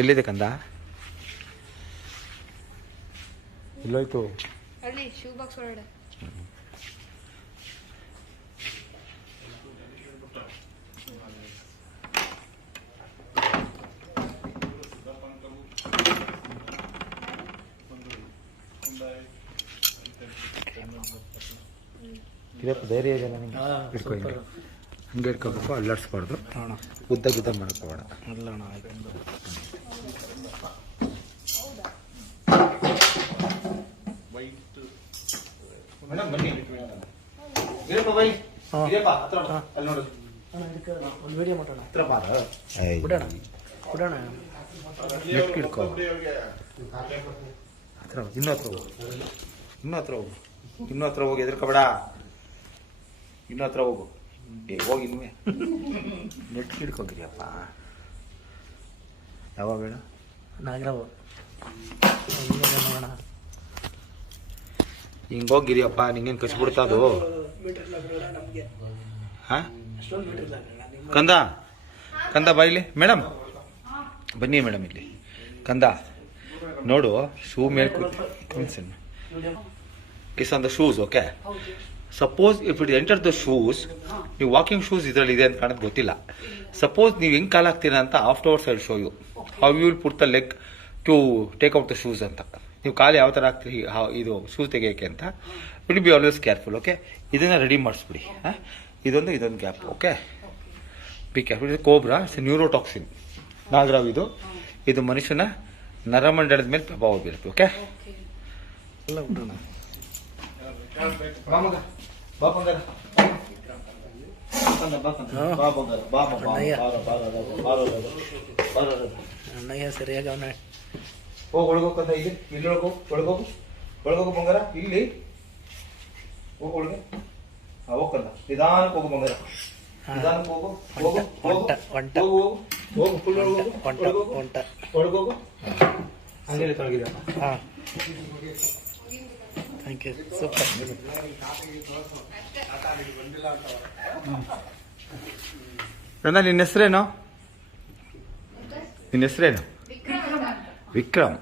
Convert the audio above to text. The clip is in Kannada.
ಎಲ್ಲಿದೆ ಕಂದ? ಎಲ್ಲೋಯ್ತು? ಅಲ್ಲಿ ಶೂ ಬಾಕ್ಸ್ ಒಳಗಡೆ. ಇದಪ್ಪ ಧೈರ್ಯ ಇದೆಯಲ್ಲ ನಿಂಗೆ? ಇಟ್ಕೊ ಹಿಂಗೆ ಹಂಗೆ ಇಟ್ಕೋಬೇಕು, ಅಲ್ಲಾಡಿಸ್ಬಾರ್ದು. ಉದ್ದ ಗಿದ್ದ ಮಾಡ್ಕೋಬೇಡ. ಅಲ್ಲಣ್ಣ ಮೇಡಮ್ ಬನ್ನಿ. ಒಂದು ವಿಡಿಯೋ ಮಾಡೋಣ. ಬಿಡೋಣ ಬಿಡೋಣ. ನೆಟ್ ಇಟ್ಕೋ. ಹತ್ರ ಇನ್ನೂ ಹತ್ರ ಹೋಗು, ಇನ್ನೂ ಹತ್ರ ಹೋಗು, ಇನ್ನೂ ಹತ್ರ ಹೋಗಿ ಎದ್ರಕೋಬೇಡ. ಇನ್ನೂ ಹತ್ರ ಹೋಗು. ಹೋಗಿ ಇನ್ನೂ ನೆಟ್ ಹಿಡ್ಕೋಗಿರಿಯಪ್ಪ. ಯಾವಾಗ ಬೇಡ ನಾಗರಾವ್ ಹಿಂಗೋಗಿರಿಯಪ್ಪ. ನಿಂಗೇನು ಕಚ್ಬಿಡ್ತಾ ಅದು? ಹಾಂ ಕಂದ, ಕಂದ ಬಾಯಿಲಿ. ಮೇಡಮ್ ಬನ್ನಿ ಮೇಡಮ್ ಇಲ್ಲಿ. ಕಂದ ನೋಡು, ಶೂ ಮೇಲೆ it's on the shoes. Okay, suppose if it enter the shoes, ನೀವು ವಾಕಿಂಗ್ ಶೂಸ್ ಇದರಲ್ಲಿ ಇದೆ ಅಂತ ಕಾಣೋದು ಗೊತ್ತಿಲ್ಲ. ಸಪೋಸ್ ನೀವು ಹೆಂಗೆ ಕಾಲು ಹಾಕ್ತೀರಾ ಅಂತ afterwards I show you how you will put the leg to take out the shoes ಅಂತ. ನೀವು ಕಾಲು ಯಾವ ಥರ ಹಾಕ್ತೀರಿ ಇದು ಶೂಸ್ ತೆಗಿಯೋಕ್ಕೆ ಅಂತ. Will be always careful. Okay, ಇದನ್ನು ರೆಡಿ ಮಾಡಿಸ್ಬಿಡಿ. ಹಾಂ, ಇದೊಂದು ಗ್ಯಾಪ್. Okay, be careful. ಇದು ಕೋಬ್ರಾ, ಇಟ್ಸ್ ನ್ಯೂರೋಟಾಕ್ಸಿನ್. ನಾಗರಾವ್ ಇದು ಮನುಷ್ಯನ ನರಮಂಡಲದ ಮೇಲೆ ಪ್ರಭಾವ ಬೀರುತ್ತೆ. ಓಕೆ, ಎಲ್ಲ ಬಿಡೋಣ. ಅಣ್ಣಯ್ಯ ಸರಿಯಾಗಿ ಅವನ ಹೋಗಿ ಒಳಗೋಕಂತ. ಇಲ್ಲಿ ಒಳಗೋಗು ಬಂಗಾರ. ಇಲ್ಲಿ ಹೋಗು ಒಳಗೆ. ಹೋಗ್ಕಂದ ನಿಧಾನಕ್ಕೆ ಹೋಗು ಬಂಗಾರ. ನಿಧಾನಕ್ಕೆ ಹೋಗು. ಒಳಗೋಗು. ಹಂಗೆ ತೊಳಗಿದೆ. ಹಾಂ, ಥ್ಯಾಂಕ್ ಯು. ಸೂಪರ್. ನಿನ್ನ ಹೆಸರೇನು? ನಿನ್ನ ಹೆಸರೇನು? ವಿಕ್ರಮ್.